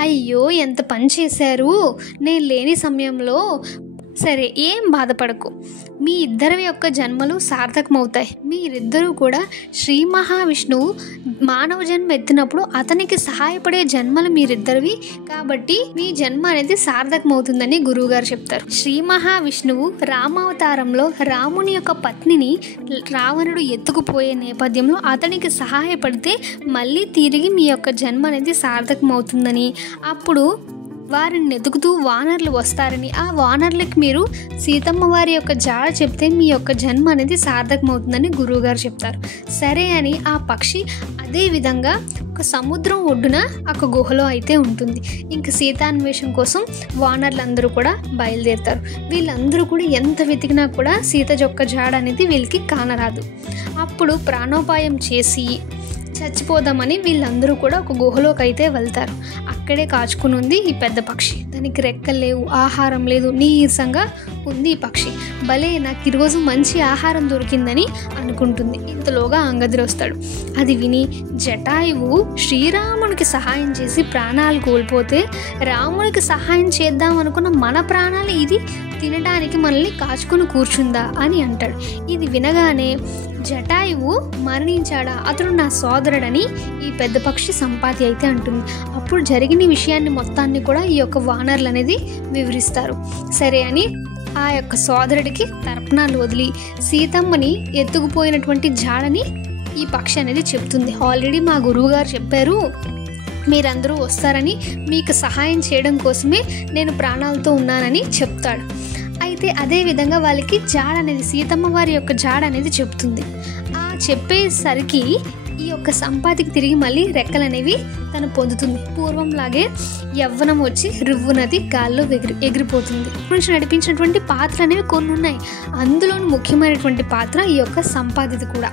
అయ్యో ఎంత పని చేశారు నేను లేని సమయంలో. సరే ఏం బాధపడకు, మీ ఇద్దరి యొక్క జన్మలు సార్థకమవుతాయి. మీరిద్దరూ కూడా శ్రీ మహావిష్ణువు మానవ జన్మ ఎత్తినప్పుడు అతనికి సహాయపడే జన్మలు మీరిద్దరివి, కాబట్టి మీ జన్మ అనేది సార్థకమవుతుందని గురువుగారు చెప్తారు. శ్రీ మహావిష్ణువు రామావతారంలో రాముని యొక్క పత్నిని రావణుడు ఎత్తుకుపోయే నేపథ్యంలో అతనికి సహాయపడితే మళ్ళీ తిరిగి మీ యొక్క జన్మ అనేది సార్థకమవుతుందని, అప్పుడు వారిని వెతుకుతూ వానరులు వస్తారని, ఆ వానరులకి మీరు సీతమ్మ వారి యొక్క జాడ చెప్తే మీ యొక్క జన్మ అనేది సార్థకమవుతుందని గురువుగారు చెప్తారు. సరే అని ఆ పక్షి అదే విధంగా ఒక సముద్రం ఒడ్డున ఒక గుహలో అయితే ఉంటుంది. ఇంక సీతాన్వేషం కోసం వానరులందరూ కూడా బయలుదేరుతారు. వీళ్ళందరూ కూడా ఎంత వెతికినా కూడా సీత యొక్క జాడ అనేది వీళ్ళకి కానరాదు. అప్పుడు ప్రాణోపాయం చేసి చచ్చిపోదామని వీళ్ళందరూ కూడా ఒక గుహలోకి అయితే వెళ్తారు. అక్కడే కాచుకుని ఉంది ఈ పెద్ద పక్షి. దానికి రెక్కలు లేవు, ఆహారం లేదు, నీరసంగా ఉంది ఈ పక్షి. భలే నాకు ఈరోజు మంచి ఆహారం దొరికిందని అనుకుంటుంది. ఇంతలోగా అంగదుడు వస్తాడు. అది విని జటాయువు శ్రీరామునికి సహాయం చేసి ప్రాణాలు కోల్పోతే రామునికి సహాయం చేద్దాం అనుకున్న మన ప్రాణాలు ఇది తినడానికి మనల్ని కాచుకుని కూర్చుందా అని అంటాడు. ఇది వినగానే జటాయువు మరణించాడా, అతడు నా సోదరుడని ఈ పెద్ద పక్షి సంపాతి అయితే అంటుంది. అప్పుడు జరిగిన విషయాన్ని మొత్తాన్ని కూడా ఈ యొక్క వానరులు అనేది వివరిస్తారు. సరే అని ఆ యొక్క సోదరుడికి తర్పణాలు వదిలి సీతమ్మని ఎత్తుకుపోయినటువంటి జాడని ఈ పక్షి అనేది చెప్తుంది. ఆల్రెడీ మా గురువుగారు చెప్పారు మీరందరూ వస్తారని, మీకు సహాయం చేయడం కోసమే నేను ప్రాణాలతో ఉన్నానని చెప్తాడు. అయితే అదేవిధంగా వాళ్ళకి జాడ అనేది సీతమ్మ వారి యొక్క జాడ అనేది చెప్తుంది. ఆ చెప్పేసరికి ఈ యొక్క సంపాతికి తిరిగి మళ్ళీ రెక్కలు అనేవి తను పొందుతుంది. పూర్వంలాగే యవ్వనం వచ్చి రివ్వునది గాల్లో ఎగిరిపోతుంది. గురించి నడిపించినటువంటి పాత్రలు అనేవి కొన్ని ఉన్నాయి. అందులోని ముఖ్యమైనటువంటి పాత్ర ఈ యొక్క సంపాదిది కూడా.